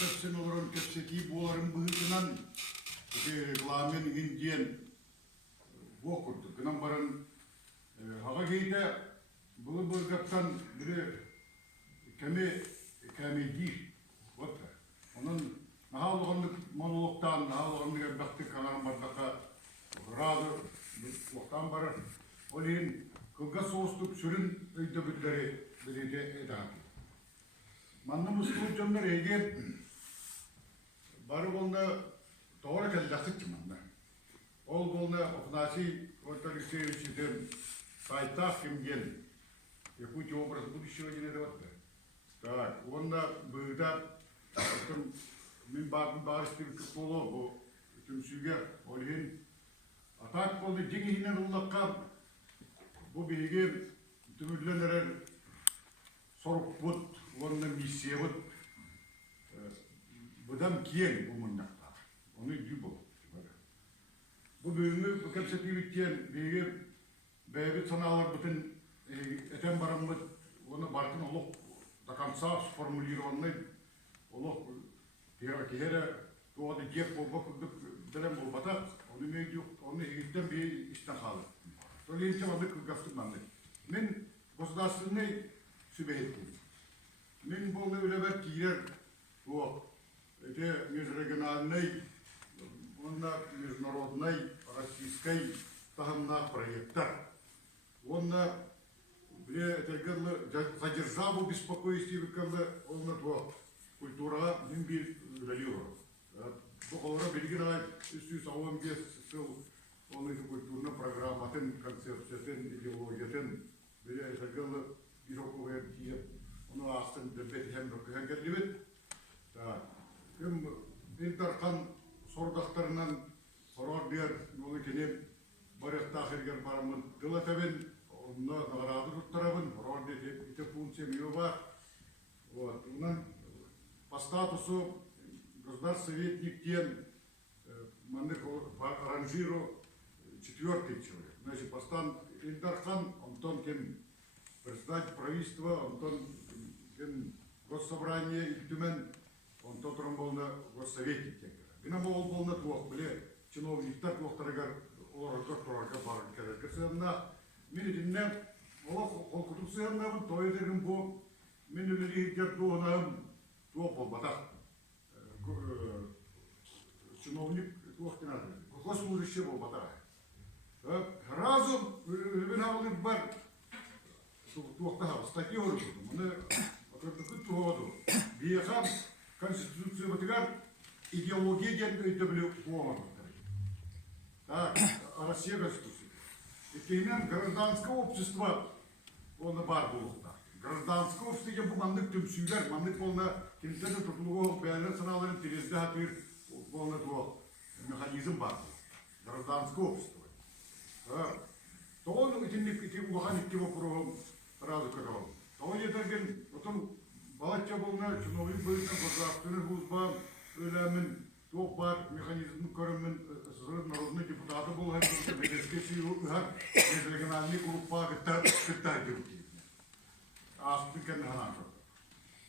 Tepsin olarak tepsiki buların bıhıtından reklamen indiyen bu okurduk. Kınam barın haga geyde bunu bırgattan biri kemi değil. Onun nahal oğanlık monologtan, nahal oğanlık baktık kanarım bardaka razı vaktan barın. Oleyin kılga soğustuk sürün öyde bütleri biriyde edan. Manna musluk canlar ege barı bolna doğru kellasık manna. Ol bolna ofnasi ortalıkta işitem saytah kim gel. Yakuti obraz bu işe yine de var. Так, onda burada min bağıştırıp kutlu bu tüm süger oleyin atak oldu cingihinen ullakka bu bilgi tümürlenler sorup bud onda misiye bud budam kiyen bu munnakta onu dübo bu bölümü bu kapseti bitiyen bilgi beybi sanalar bütün eten baramı onu barkın olup таканца сформулированный олох кере тоады жеп болбок делем болбата он имеет он эгиттен би иштен калды толинче маны кылгафтын маны мен государственный субъект мен болны үлебет кирер о эти межрегиональный онна международный российский тагына проекттар онна задержал беспокойствие, когда он на то культура не бил лалюра. Бухгалера белгина истус авам без сил он эту культурную программу, тен концепция, тен идеология, тен беля это гала ироковая тия, он астен дебет хем рокхан герлибет. Да, кем интеркан сордахтарынан сорар бер, ну кенеп барахтахиргер барамын дылатабен. Онда награды туттарабын, орде ите функция мио бар. Вот, унан по статусу государственный советник мандык ранжиру 4-й человек. Значит, постан Ильдархан, Антон кем председатель правительства, Антон кем госсобрание Ильтюмен, он тот был на госсоветник. Гына был на двух, были чиновниктар двух-тарагар, олар бар Мен единнен ол кутупсыяннабын тойдерин бу мен үлелигер туғанам туық болбатақ чиновник туықтинады госслужащий болбатақ разум үлбен авылы бар туықтағы статья өргізді мұны отырдықы туғаду бейхам конституция батыгар идеология ген өйті білу туғамадықтар так Россия конституция Екенен гражданское общество оны бар болуқта. Гражданское общество бұл мандық түмсүйлер, мандық болна кемсені тұтылуға бәлі сыналарын терезді хатыр болна туақ механизм бар. Гражданское общество. Тоғын үтіндік ұған икке вопроғым разу көтіғым. Тоғын етерген, отын балатча болна чиновник бөлінен государственный бұзбам, өләмін, тоқ бар механизмін көрімін народный депутаты был региональный группа кытар депутаты. Аспикен хананчо.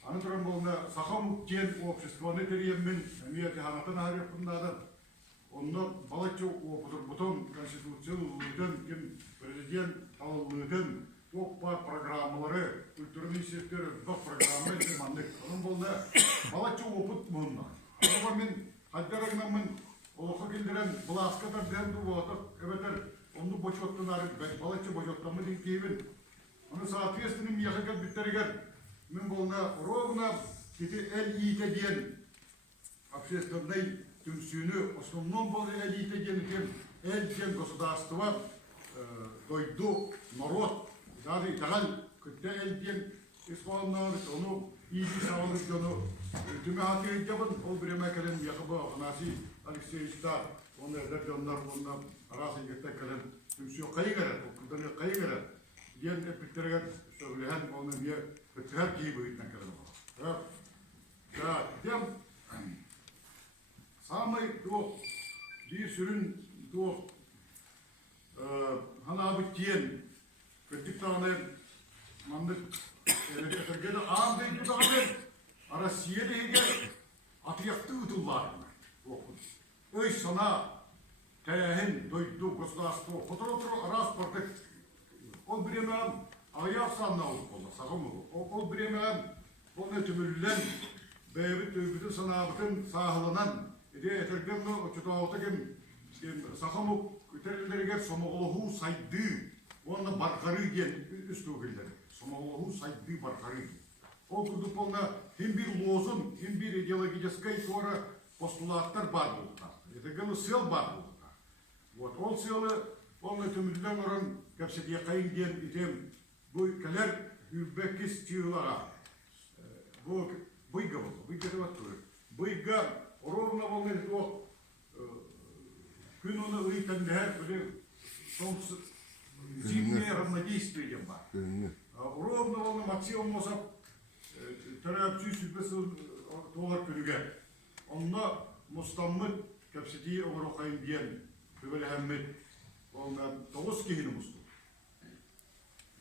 Антрон был на сахам кен общество не терьеммен мияти ханатан харьяпындадан. Онда балачо опытыр бутон конституциялы лыдын кем президент аллыдын тоқ бар программалары культурный сектор тоқ программа демандык. Onun был на балачо опыт мунна. Ama men haddaragнамын Олыққа келдірен бұласқадар дәмді болатық, өбетер, онды бочоттың арып, балатшы бочоттамы ден кейбін. Оны соответственным яқыға біттерген, мен болна ровно кеті әл ейте ден, общественный түмсүйіні, основном болды әл ейте ден, әл ден государство, дойду, народ, дады тағал, күтті әл ден, исполнауыз, оны иді сауылыз, оны түмі хатыр етебін, ол біреме кәлем яқыбы, ғанасы, Алексей Стар, он это он раз и где-то когда все кайгара, когда кайгара, я не представляю, что влияет он мне представляет будет на когда. Да, тем самый то дисюрин то ханабытен, критиканы мандык, это где-то ам день туда а Россия дегер Atıyakты ытылларына. Өй сана, тәйін, дойду, государство, отыр арас бардық. Ол біремәм, аяқ санына олып болды, сағымы. Ол біремәм, оны түмілілен, бәйбіт өйбіті санабытын сағылынан, әтергенні ұчытауыты кем, сағымы көтерілдерге сомағылығы сайды, оны барқары ген үсті өкелдер. Сомағылығы сайды барқары ген. Ол күрдік болна, hem bir lozun, hem bir идеологической sonra постулаттар бар болдыда. Әтергенні сел бар болдыда. Вот, ол селі, оны түмілден ұрын, көпсетия қайын ген, етем, бұл кәлер үббәккіз түйілаға. Бұйға болды, бұйға да баттыры. Бұйға, ровно болны, күн оны ұйтандығар, бұл зимнее равнодействие дем бар. Ровно болны максимум осап, тәрәпсүй сүпесі толар күніге. Онна мұстаммыд көпсетия оңыр оқайын ден, көбелі әммет, онна 9 кейіні мұсту.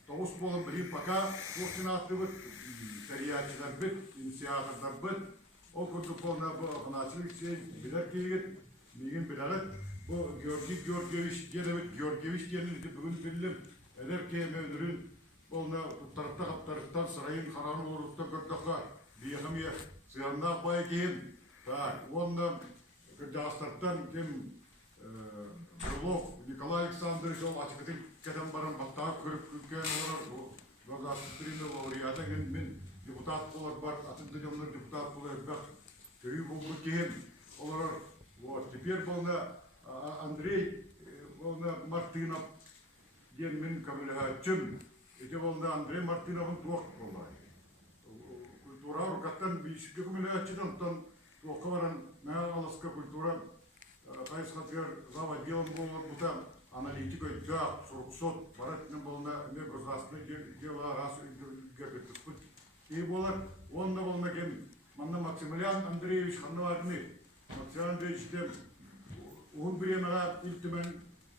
9 болын білейін пока координатты бұд, тәриятчылар бұд, инициатордар бұд, ол күрдік болына бұл қанатшылық сейін білер кейгет, меген білерет, бұл Георгий Георгиевич дені Георгиевич дені бүгін білім, әлер кейме өнірін, болына тұттарықта қаптарықтан сырайын қараны орықта көрдіққа, бейхіме сыянна бай кейін, онына жастарттан кем Крылов Николай Александрович ол ачықытын кәден баран бақтағы көріп күлкен олар, Государственный лауреаты мен депутат болар бар, атынды жомлар депутат болар, көрі болу кейін, олар, вот, теперь болына Андрей Мартынов ден мен көмілігатчым, ете болында Андрей Мартыновын туақ болай. Культура ұрқаттан бейшікке көмілігатчыдан, туаққа баран мәң алысқа культура қайсқатығар заводилым болыр, бұта аналитика жақ, сұрықсот, баратының болында әме государственный дела расы үгербеттік бұд. И болар, онда болына кен, манна Максимилиан Андреевич қаннаварыны, Максимилиан Андреевичтен оғын біремеға үлтімен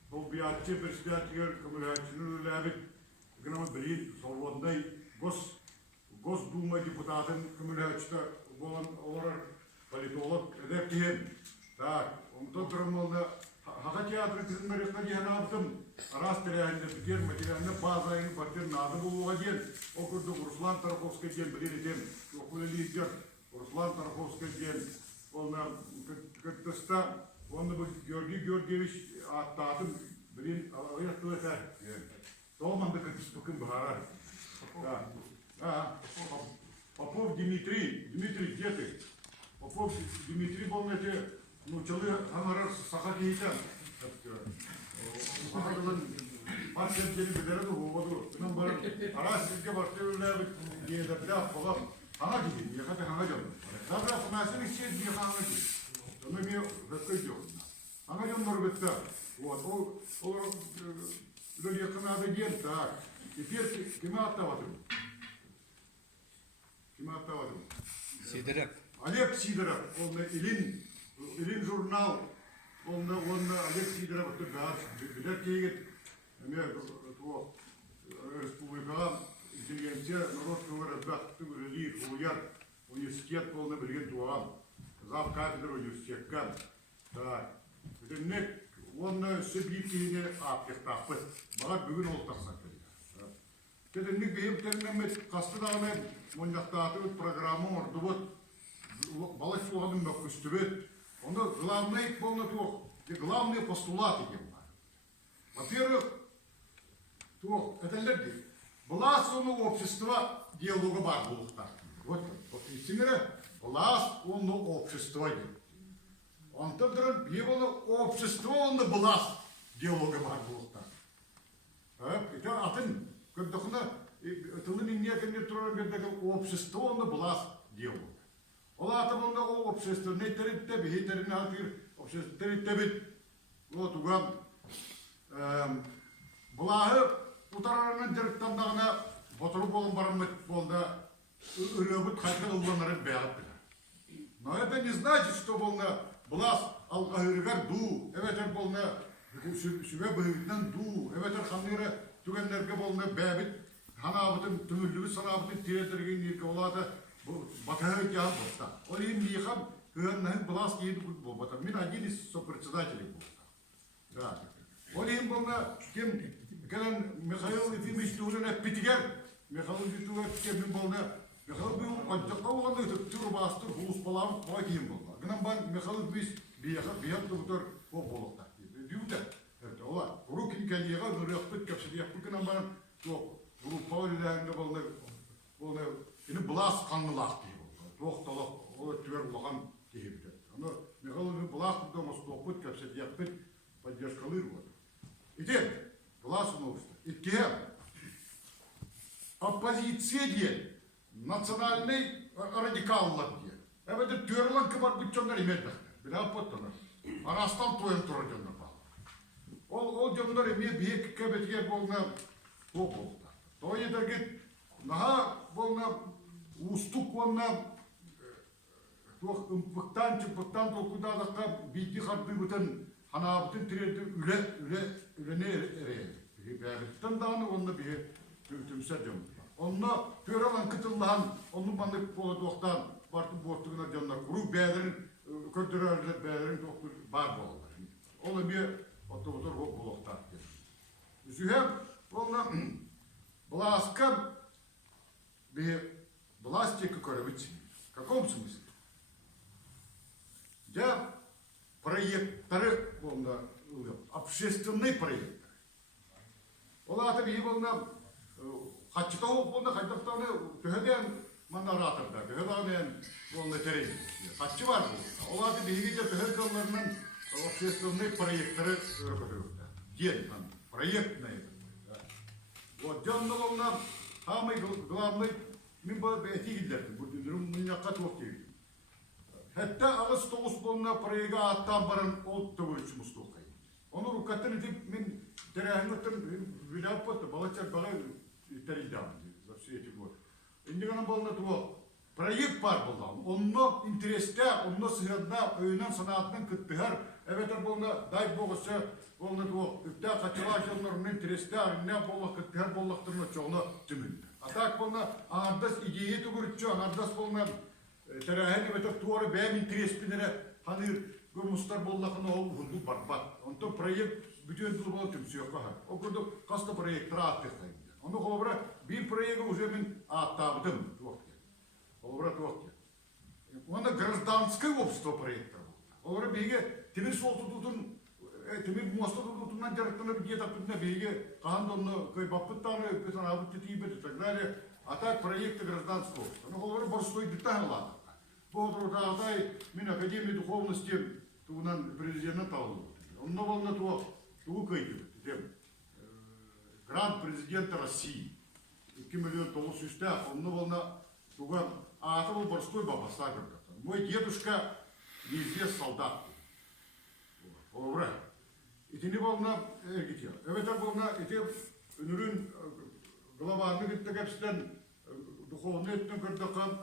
бұл биятчы, біршіятчығыр, көмілігатчының өлі әбіт, үкінамы білейін, солуандай Госдума депутатын көмілігатчыда болан олар политолог әдеп кейін. Так, онда тұрым олды, Хаға театры тізімдеріққа дейін аптым, арас тәрәйінде бітер материалны базайын партер нады болуға ден, оқырды Руслан Тарховский ден білер етен, оқылы лидер Руслан Тарховский ден, олна күттіста, онды бұл Георгий Георгиевич аттатын білін аяқтылы тәр. Толманды күттісті күн бұғарар. Попов Дмитрий, где ты? Попов Дмитрий был на те, ну, человек, она раз саха кейтен. Партия дені бедері de hoğadı. Bunun böyle ara sizge başlıyorlar bir yerde falan. Hana gidin, yakada hana canım. Zaten fımasını içeceğiz diye hana gidin. Onu bir rakı yok. Hana canım bitti. O böyle yakınlarda gel tak. Теперь kime attavadım? Kime attavadım? Сидоров. Олег Сидоров, он Илин журнал, он Олег Сидоров, билер кейгет, республикаға интеллигенция, народ көңірі религ, ұяр, университет болны білген туған, зав кафедр университеткен. Бітіннек, оны сөбейіп кейіне аптықтақпы, баға бүгін ол тақсақ келді. Бітіннек бейімтерінен қасты дағымен, мұндақтаты программы орды бұд, балай суғадың да күстібет. Онда главный главные постулаты дем. Во-первых, это люди. Власть общества диалога бар болуқтар. Вот истинere власть общества дем. Он тогда было общество, власть диалога бар болуқтар. Это атын, когда тылы миннекенде тұрар бердегі общество, власть диалога. Ола атымында ол общество, не теритте би, хитеріне атыр, общество теритте бит. Вот угам. Бұлағы ұтарарының директандағына ботыру болын барымет болды, үребіт қайты ұлғанырын бәғып білер. Но это не значит, что болна власть алғағырғар ду, әветер болна сүбе бұйытынан ду, әветер қаныры түгендерге болна бәбіт, ханабытын, түмірлігі санабытын тиретерген ерке олады, батағы кеғам болса. Ол ең мейхам кыаннахын блас кейді күт болбата. Мен один из сопредседателей был. Да. Олим был на кем, когда Михаил Ефимович Турин Питигер, Михаил Ефимович кем был на Михаил был отдыхал, он это турбастер, гус палам, плагим был. Гнам бан Михаил Ефимович бият доктор поболта. Бьюта. Это ола. Руки никогда не ряпит, как все ряпит. Гнам бан то группа лянга был на ini blast kanlak diyor. Tohtalık o tüver ulan diyor. Ama Mihailov'un blast da mostoput kapsat yapıp поддержкалır var. İşte blast новости. İşte оппозиция diye nasyonalный радикалlar diye. Evet tüverlan kibar bütçenler imetler. Bir apotlar. Arastan toyun turacağına bağlı. O canlar emiye bir kebetiye bolna popolda. Toyu da git naha bolna устук онна пыктан толкудалакка бийти харды бутан ханабытын тирерди үлене бәріттен даны онна бие түмсер жон. Онна төралан кытыллаан, онны банды болады оқтан бартын бортығына жонна құру бәдірін көрдірерлер бәдірін тоқтыр бар болалар. Ол еме отыр болуқтар. Үзіғем, онна бұласқа бие власти какой-нибудь. В каком смысле? Я проекторы, общественный проект. Олата бии болна, хатчитау болна, хатчитауны төһеден манараторда, төһеден болна терен. Хатчы бар бұл. Олата бии де төһеденлернен общественный проекторы өргөтөрүктө. Ден проектный. Вот жонно болна, самый главный من بيتي جدا بدون من نقطة وقتي حتى أغسطس بولنا بريغا أتامبرن أول توريش مستوقي أنا ركعتني دي من تراهنتن بلابط بالاتر بلا تريدام زفسيتي بول إني كنا بولنا تو بريغ بار بولام أنو إنترستا أنو سهرنا أينان سناتن كتبهر evet bolna day boğuşa bolna to üpta kaçılaşanların İnteresta ne bollak kıtbihar bollaktırına çoğuna tümün. Atak bolna anardas ideyi tugurutçu anardas bolna teraheni betok tuarı beyam interespinere hanır gümüşler bollakını ol vurdu barbat. Onto proyekt bütün dolu bol tümsü yok kahar. O kadar kasta proyektara attık. Onu kolabra bir proyekte uzemin attavdım. Kolabra tuvaktı. Onda гражданское общество проекта. Олар беге темир солтудутун темир мостудутунан жарыктанып где-то тутна беге кандонну кой бапыттаны петан абытты тибет и так далее. А так проекты гражданского. Ну олар борстой деталла. Бодродай мин академии духовности тунан президент талу. Он новал на то тукайды. Грант президента России. 2 миллион $100. Он новал на туга атову борстой бабаса. Мой дедушка неизвестный солдат. Олбра. И не был на эргития. Это был на эти нурын глава Нагитагапстан духовный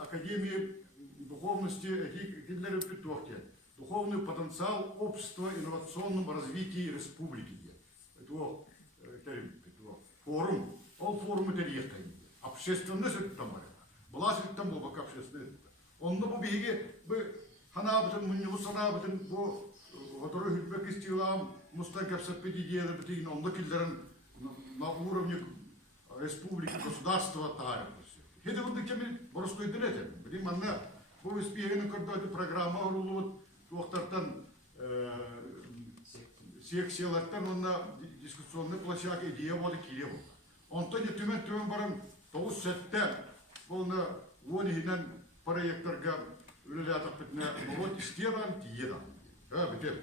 академии духовности Гитлера Петровки. Духовный потенциал общества инновационного развития республики. Это форум. Он форум это ехал. Общественность это там было. Власть это там было как общественность. Он на побеге бы Ханабытын, муннюбу санабытын, bu которую хитбек истилам, мустаков сапедидея, бетин, он докилдерен на уровне республики, государства тайм. Это вот такими борской дилетем. Бетин манна, bu испиегенен когда эта программа урулут, туахтартан секциялардан, он на дискуссионный площадке идея воды килеву. Он то не тюмен барам, то сеттен, он на вонихинен проекторга Ülelerde bitne, bu istiyeden diyedan. Ha bitir.